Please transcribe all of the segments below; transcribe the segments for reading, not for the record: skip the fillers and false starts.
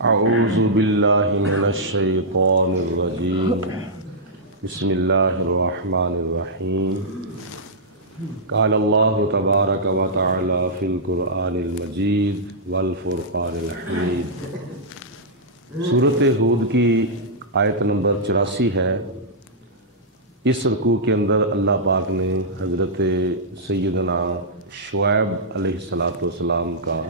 اعوذ باللہ من الشیطان الرجیم بسم اللہ الرحمن الرحیم قال اللہ تبارک و تعالی فی القرآن المجید والفرقان الحمید۔ سورۃ ہود کی آیت نمبر 84 ہے۔ اس رکوع کے اندر اللہ پاک نے حضرت سیدنا شعیب علیہ السلام کا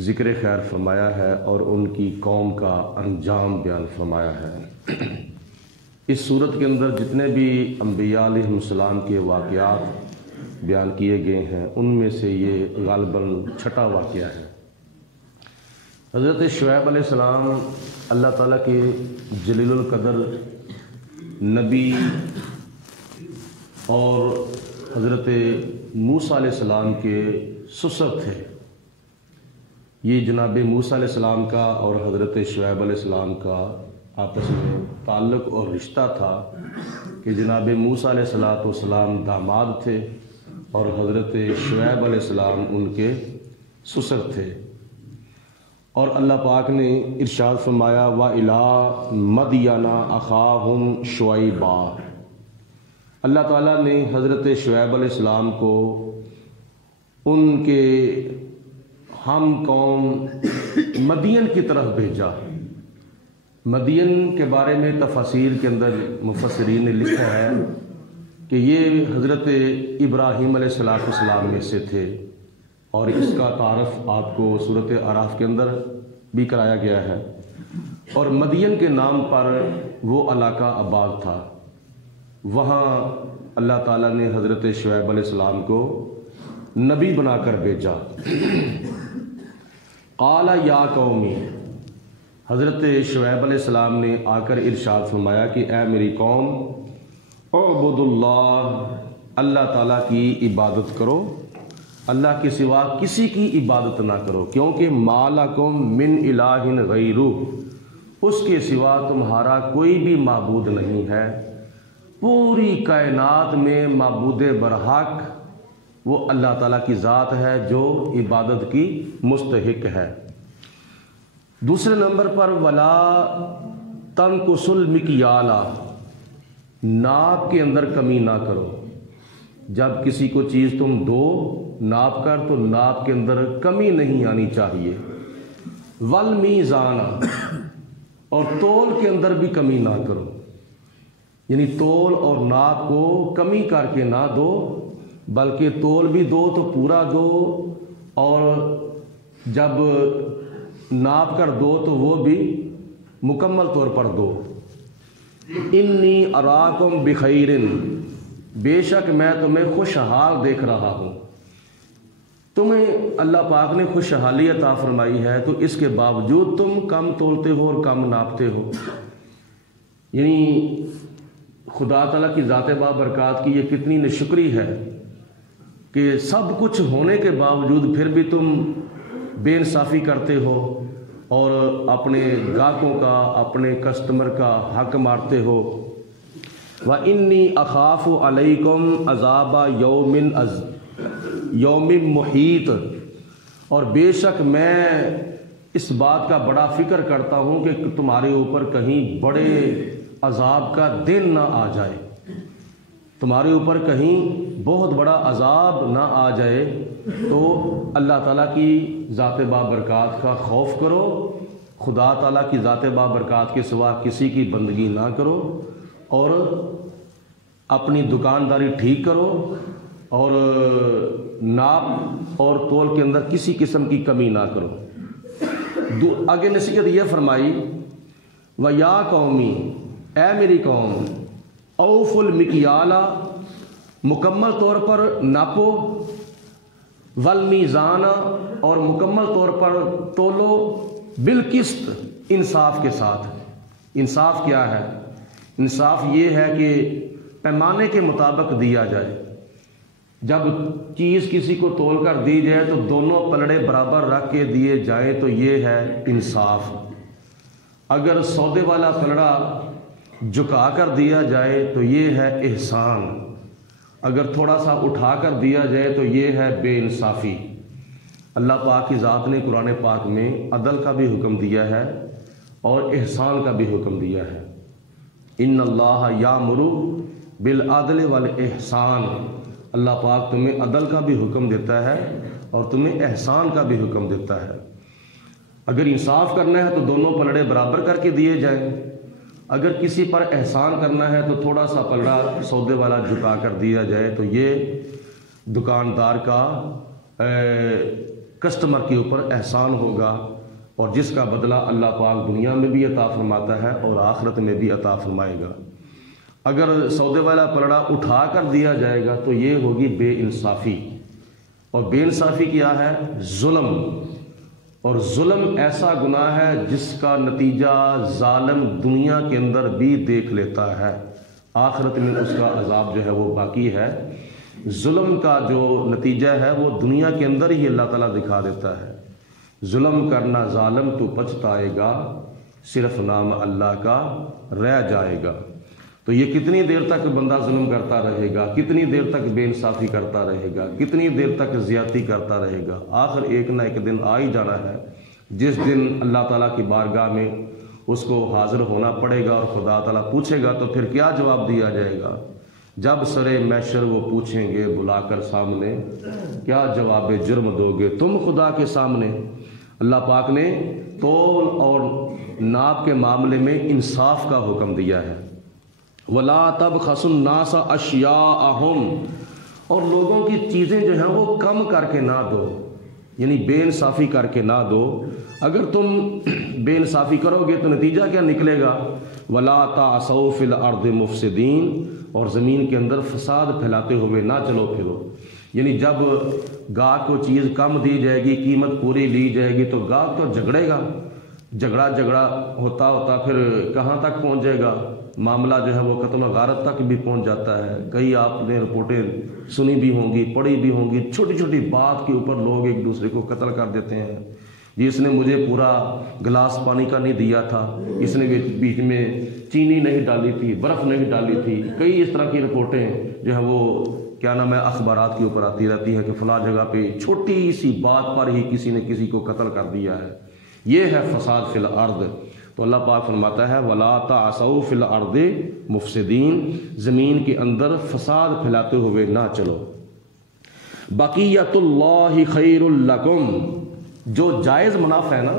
ذکر خیر فرمایا ہے اور ان کی قوم کا انجام بیان فرمایا ہے۔ اس صورت کے اندر جتنے بھی انبیاء علیہ السلام کے واقعات بیان کیے گئے ہیں ان میں سے یہ غالباً چھٹا واقعہ ہے۔ حضرت شعیب علیہ السلام اللہ تعالیٰ کے جلیل القدر نبی اور حضرت موسیٰ علیہ السلام کے سسر تھے۔ یہ جناب موسیٰ علیہ السلام کا اور حضرت شعیب علیہ السلام کا آپس میں تعلق اور رشتہ تھا کہ جناب موسیٰ علیہ السلام داماد تھے اور حضرت شعیب علیہ السلام ان کے سسر تھے۔ اور اللہ پاک نے ارشاد فرمایا وَإِلَىٰ مَدْيَنَ أَخَاهُمْ شُعَيْبًا۔ اللہ تعالیٰ نے حضرت شعیب علیہ السلام کو ان کے ہم قوم مدین کی طرف بھیجا۔ مدین کے بارے میں تفاسیر کے اندر مفسرین نے لکھا ہے کہ یہ حضرت ابراہیم علیہ السلام میں سے تھے اور اس کا تعارف آپ کو سورۃ اعراف کے اندر بھی کرایا گیا ہے۔ اور مدین کے نام پر وہ علاقہ آباد تھا۔ وہاں اللہ تعالیٰ نے حضرت شعیب علیہ السلام کو نبی بنا کر بھیجا۔ قال یا قومی، حضرت شعیب علیہ السلام نے آ کر ارشاد فرمایا کہ اے میری قوم اعبد اللہ، اللہ تعالیٰ کی عبادت کرو، اللہ کے سوا کسی کی عبادت نہ کرو، کیونکہ ما لکم من الہ غیرہ، اس کے سوا تمہارا کوئی بھی معبود نہیں ہے۔ پوری کائنات میں معبود برحق وہ اللہ تعالیٰ کی ذات ہے جو عبادت کی مستحق ہے۔ دوسرے نمبر پر ولا تنقصوا المکیال، ناپ کے اندر کمی نہ کرو۔ جب کسی کو چیز تم دو ناپ کر تو ناپ کے اندر کمی نہیں آنی چاہیے۔ والمیزان، اور تول کے اندر بھی کمی نہ کرو، یعنی تول اور ناپ کو کمی کر کے نہ دو بلکہ تول بھی دو تو پورا دو، اور جب ناپ کر دو تو وہ بھی مکمل طور پر دو۔ انی اراکم بخیر، بے شک میں تمہیں خوشحال دیکھ رہا ہوں۔ تمہیں اللہ پاک نے خوشحالی عطا فرمائی ہے تو اس کے باوجود تم کم تولتے ہو اور کم ناپتے ہو۔ یعنی خدا تعالیٰ کی ذات بابرکات کی یہ کتنی نشکری ہے کہ سب کچھ ہونے کے باوجود پھر بھی تم بے انصافی کرتے ہو اور اپنے گاہکوں کا، اپنے کسٹمر کا حق مارتے ہو۔ وَإِنِّي أَخَافُ عَلَيْكُمْ عَذَابَ یوم محیط، اور بے شک میں اس بات کا بڑا فکر کرتا ہوں کہ تمہارے اوپر کہیں بڑے عذاب کا دن نہ آ جائے، تمہارے اوپر کہیں بہت بڑا عذاب نہ آ جائے۔ تو اللہ تعالیٰ کی ذات بابرکات کا خوف کرو، خدا تعالیٰ کی ذات بابرکات کے سوا کسی کی بندگی نہ کرو، اور اپنی دکانداری ٹھیک کرو، اور ناپ اور تول کے اندر کسی قسم کی کمی نہ کرو۔ آگے نصیحت یہ فرمائی وَيَا قَوْمِ، اے میری قوم، اوفوا المکیال، مکمل طور پر ناپو، والمیزان، اور مکمل طور پر تولو، بالقسط، انصاف کے ساتھ۔ انصاف کیا ہے؟ انصاف یہ ہے کہ پیمانے کے مطابق دیا جائے۔ جب چیز کسی کو تول کر دی جائے تو دونوں پلڑے برابر رکھ کے دیے جائیں تو یہ ہے انصاف۔ اگر سودے والا پلڑا جھکا کر دیا جائے تو یہ ہے احسان، اگر تھوڑا سا اٹھا کر دیا جائے تو یہ ہے بے انصافی۔ اللہ پاک کی ذات نے قرآن پاک میں عدل کا بھی حکم دیا ہے اور احسان کا بھی حکم دیا ہے۔ ان اللہ یامر بالعدل والاحسان، اللہ پاک تمہیں عدل کا بھی حکم دیتا ہے اور تمہیں احسان کا بھی حکم دیتا ہے۔ اگر انصاف کرنا ہے تو دونوں پلڑے برابر کر کے دیے جائیں، اگر کسی پر احسان کرنا ہے تو تھوڑا سا پلڑا سودے والا جھکا کر دیا جائے، تو یہ دکاندار کا کسٹمر کے اوپر احسان ہوگا، اور جس کا بدلہ اللہ پاک دنیا میں بھی عطا فرماتا ہے اور آخرت میں بھی عطا فرمائے گا۔ اگر سودے والا پلڑا اٹھا کر دیا جائے گا تو یہ ہوگی بے انصافی، اور بے انصافی کیا ہے؟ ظلم، اور ظلم ایسا گناہ ہے جس کا نتیجہ ظالم دنیا کے اندر بھی دیکھ لیتا ہے، آخرت میں اس کا عذاب جو ہے وہ باقی ہے۔ ظلم کا جو نتیجہ ہے وہ دنیا کے اندر ہی اللہ تعالیٰ دکھا دیتا ہے۔ ظلم کرنا ظالم تو پچھتائے گا، صرف نام اللہ کا رہ جائے گا۔ تو یہ کتنی دیر تک بندہ ظلم کرتا رہے گا، کتنی دیر تک بے انصافی کرتا رہے گا، کتنی دیر تک زیادتی کرتا رہے گا؟ آخر ایک نہ ایک دن آ ہی جانا ہے جس دن اللہ تعالیٰ کی بارگاہ میں اس کو حاضر ہونا پڑے گا، اور خدا تعالیٰ پوچھے گا تو پھر کیا جواب دیا جائے گا؟ جب سرے محشر وہ پوچھیں گے بلا کر سامنے، کیا جواب جرم دو گے تم خدا کے سامنے؟ اللہ پاک نے تول اور ناپ کے معاملے میں انصاف کا حکم دیا ہے۔ وَلَا تَبْخَسُوا النَّاسَ أَشْيَاءَهُمْ، اور لوگوں کی چیزیں جو ہیں وہ کم کر کے نہ دو، یعنی بے انصافی کر کے نہ دو۔ اگر تم بے انصافی کرو گے تو نتیجہ کیا نکلے گا؟ وَلَا تَعْثَوْا فِي الْأَرْضِ مُفْسِدِينَ، اور زمین کے اندر فساد پھیلاتے ہوئے نہ چلو پھرو۔ یعنی جب گاہک کو چیز کم دی جائے گی، قیمت پوری لی جائے گی، تو گاہک تو جھگڑے گا، جھگڑا ہوتا ہوتا پھر کہاں تک پہنچ جائے گا؟ معاملہ جو ہے وہ قتل و غارت تک بھی پہنچ جاتا ہے۔ کئی آپ نے رپورٹیں سنی بھی ہوں گی، پڑھی بھی ہوں گی، چھوٹی چھوٹی بات کے اوپر لوگ ایک دوسرے کو قتل کر دیتے ہیں۔ جی اس نے مجھے پورا گلاس پانی کا نہیں دیا تھا، اس نے بیچ میں چینی نہیں ڈالی تھی، برف نہیں ڈالی تھی۔ کئی اس طرح کی رپورٹیں جو ہے وہ کیا نام ہے اخبارات کے اوپر آتی رہتی ہے کہ فلاں جگہ پہ چھوٹی سی بات پر ہی کسی نے کسی کو قتل کر دیا ہے۔ یہ ہے فساد فی الارض۔ تو اللہ پاک فرماتا ہے وَلَا تَعْثَوْا فِي الْأَرْضِ مُفْسِدِينَ، زمین کے اندر فساد پھیلاتے ہوئے نہ چلو۔ بقیۃ اللہ خیر لکم، جو جائز منافع ہے نا،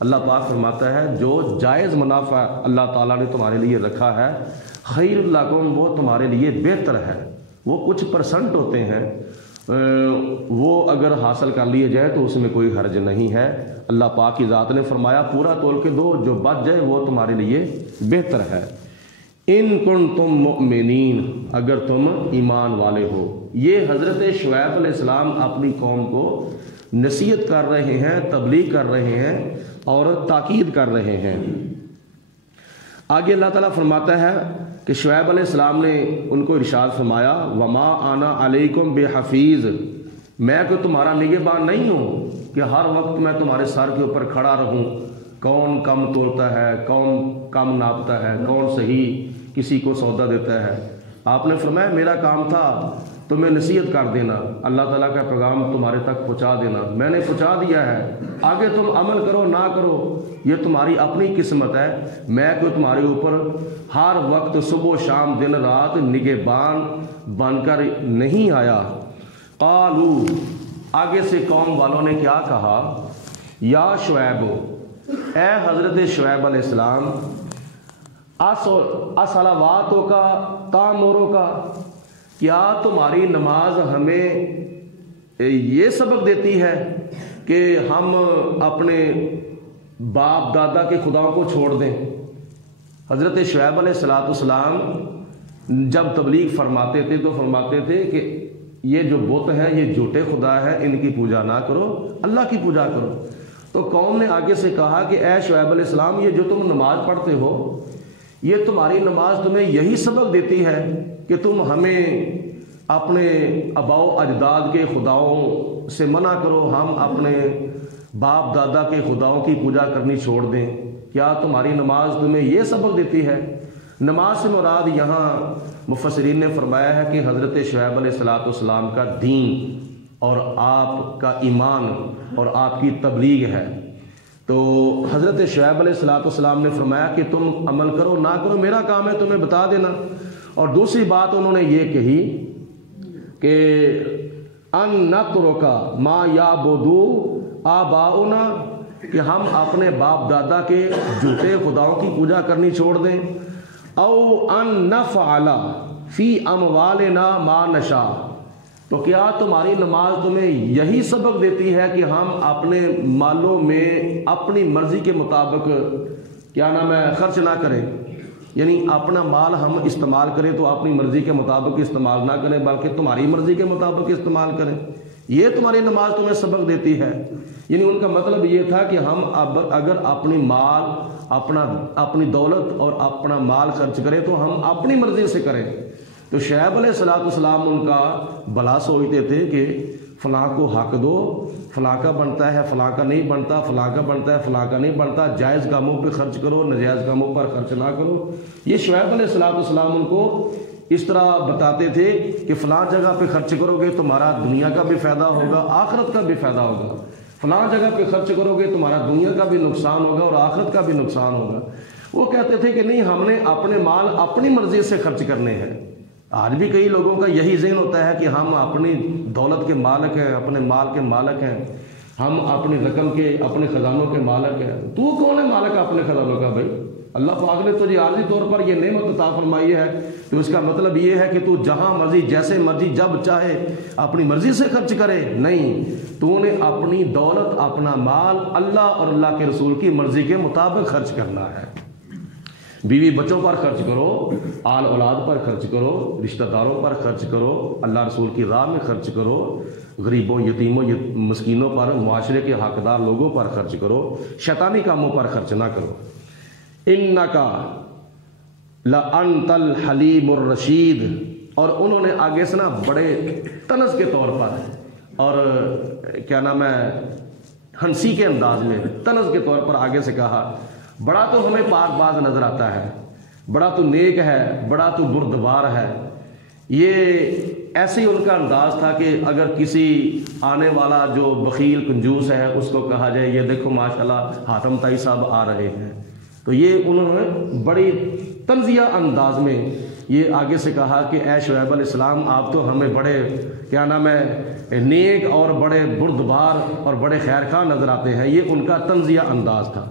اللہ پاک فرماتا ہے جو جائز منافع اللہ تعالیٰ نے تمہارے لیے رکھا ہے، خیر لکم، وہ تمہارے لیے بہتر ہے۔ وہ کچھ پرسنٹ ہوتے ہیں، وہ اگر حاصل کر لیے جائے تو اس میں کوئی حرج نہیں ہے۔ اللہ پاک کی ذات نے فرمایا پورا تول کے دو، جو بچ جائے وہ تمہارے لیے بہتر ہے۔ ان کنتم مؤمنین، اگر تم ایمان والے ہو۔ یہ حضرت شعیب علیہ السلام اپنی قوم کو نصیحت کر رہے ہیں، تبلیغ کر رہے ہیں اور تاکید کر رہے ہیں۔ آگے اللہ تعالیٰ فرماتا ہے کہ شعیب علیہ السلام نے ان کو ارشاد فرمایا وما انا علیکم بحفیظ، میں کوئی تمہارا نگہبان نہیں ہوں کہ ہر وقت میں تمہارے سر کے اوپر کھڑا رہوں، کون کم تولتا ہے، کون کم ناپتا ہے، کون صحیح کسی کو سودا دیتا ہے۔ آپ نے فرمایا میرا کام تھا تمہیں نصیحت کر دینا، اللہ تعالیٰ کا پیغام تمہارے تک پہنچا دینا، میں نے پہنچا دیا ہے، آگے تم عمل کرو نہ کرو یہ تمہاری اپنی قسمت ہے۔ میں کوئی تمہارے اوپر ہر وقت صبح و شام دن رات نگہبان بن کر نہیں آیا۔ قالو، آگے سے قوم والوں نے کیا کہا؟ یا شعیب، اے حضرت شعیب علیہ السلام، اصلواتوں کا تاموروں کا، کیا تمہاری نماز ہمیں یہ سبق دیتی ہے کہ ہم اپنے باپ دادا کے خداؤں کو چھوڑ دیں؟ حضرت شعیب علیہ السلام جب تبلیغ فرماتے تھے تو فرماتے تھے کہ یہ جو بت ہیں یہ جھوٹے خدا ہیں، ان کی پوجا نہ کرو، اللہ کی پوجا کرو۔ تو قوم نے آگے سے کہا کہ اے شعیب علیہ السلام، یہ جو تم نماز پڑھتے ہو یہ تمہاری نماز تمہیں یہی سبق دیتی ہے کہ تم ہمیں اپنے آباء و اجداد کے خداؤں سے منع کرو، ہم اپنے باپ دادا کے خداؤں کی پوجا کرنی چھوڑ دیں؟ کیا تمہاری نماز تمہیں یہ سبق دیتی ہے؟ نماز سے مراد یہاں مفسرین نے فرمایا ہے کہ حضرت شعیب علیہ السلام کا دین اور آپ کا ایمان اور آپ کی تبلیغ ہے۔ تو حضرت شعیب علیہ السلام نے فرمایا کہ تم عمل کرو نہ کرو میرا کام ہے تمہیں بتا دینا۔ اور دوسری بات انہوں نے یہ کہی کہ ان نترک ما یعبدو آباؤنا، کہ ہم اپنے باپ دادا کے جھوٹے خداؤں کی پوجا کرنی چھوڑ دیں، او ان نفعل فی اموالنا ما نشاء، تو کیا تمہاری نماز تمہیں یہی سبق دیتی ہے کہ ہم اپنے مالوں میں اپنی مرضی کے مطابق کیا نام ہے خرچ نہ کریں، یعنی اپنا مال ہم استعمال کریں تو اپنی مرضی کے مطابق استعمال نہ کریں بلکہ تمہاری مرضی کے مطابق استعمال کریں، یہ تمہاری نماز تمہیں سبق دیتی ہے؟ یعنی ان کا مطلب یہ تھا کہ ہم اگر اپنی مال اپنی دولت اور اپنا مال خرچ کریں تو ہم اپنی مرضی سے کریں۔ تو شعیب علیہ السلام ان کا بلا سوچتے تھے کہ فلاں کو حق دو، فلاں کا بنتا ہے فلاں کا نہیں بنتا، فلاں کا بنتا ہے فلاں کا نہیں بنتا، جائز کاموں پہ خرچ کرو ناجائز کاموں پر خرچ نہ کرو۔ یہ شعیب علیہ السلام ان کو اس طرح بتاتے تھے کہ فلاں جگہ پہ خرچ کرو گے تمہارا دنیا کا بھی فائدہ ہوگا آخرت کا بھی فائدہ ہوگا، فلاں جگہ پہ خرچ کرو گے تمہارا دنیا کا بھی نقصان ہوگا اور آخرت کا بھی نقصان ہوگا۔ وہ کہتے تھے کہ نہیں ہم نے اپنے مال اپنی مرضی سے خرچ کرنے ہیں۔ آج بھی کئی لوگوں کا یہی ذہن ہوتا ہے کہ ہم اپنی دولت کے مالک ہیں، اپنے مال کے مالک ہیں، ہم اپنی رقم کے اپنے خزانوں کے مالک ہیں۔ تو کون ہے مالک اپنے خزانوں کا بھائی؟ اللہ پاک نے تجھے عارضی طور پر یہ نعمت عطا فرمائی ہے، تو اس کا مطلب یہ ہے کہ تو جہاں مرضی جیسے مرضی جب چاہے اپنی مرضی سے خرچ کرے؟ نہیں، تو نے اپنی دولت اپنا مال اللہ اور اللہ کے رسول کی مرضی کے مطابق خرچ کرنا ہے۔ بیوی بچوں پر خرچ کرو، آل اولاد پر خرچ کرو، رشتہ داروں پر خرچ کرو، اللہ رسول کی راہ میں خرچ کرو، غریبوں یتیموں مسکینوں پر معاشرے کے حقدار لوگوں پر خرچ کرو، شیطانی کاموں پر خرچ نہ کرو۔ انکا لانت الحلیم الرشید، اور انہوں نے آگے سے نا بڑے طنز کے طور پر اور کیا نام ہے ہنسی کے انداز میں طنز کے طور پر آگے سے کہا، بڑا تو ہمیں پاک باز نظر آتا ہے، بڑا تو نیک ہے، بڑا تو بردبار ہے۔ یہ ایسے ہی ان کا انداز تھا کہ اگر کسی آنے والا جو بخیل کنجوس ہے اس کو کہا جائے یہ دیکھو ماشاءاللہ حاتم تائی صاحب آ رہے ہیں، تو یہ انہوں نے بڑی طنزیہ انداز میں یہ آگے سے کہا کہ اے شعیب علیہ السلام آپ تو ہمیں بڑے کیا نام ہے نیک اور بڑے بردبار اور بڑے خیر خواہ نظر آتے ہیں۔ یہ ان کا طنزیہ انداز تھا۔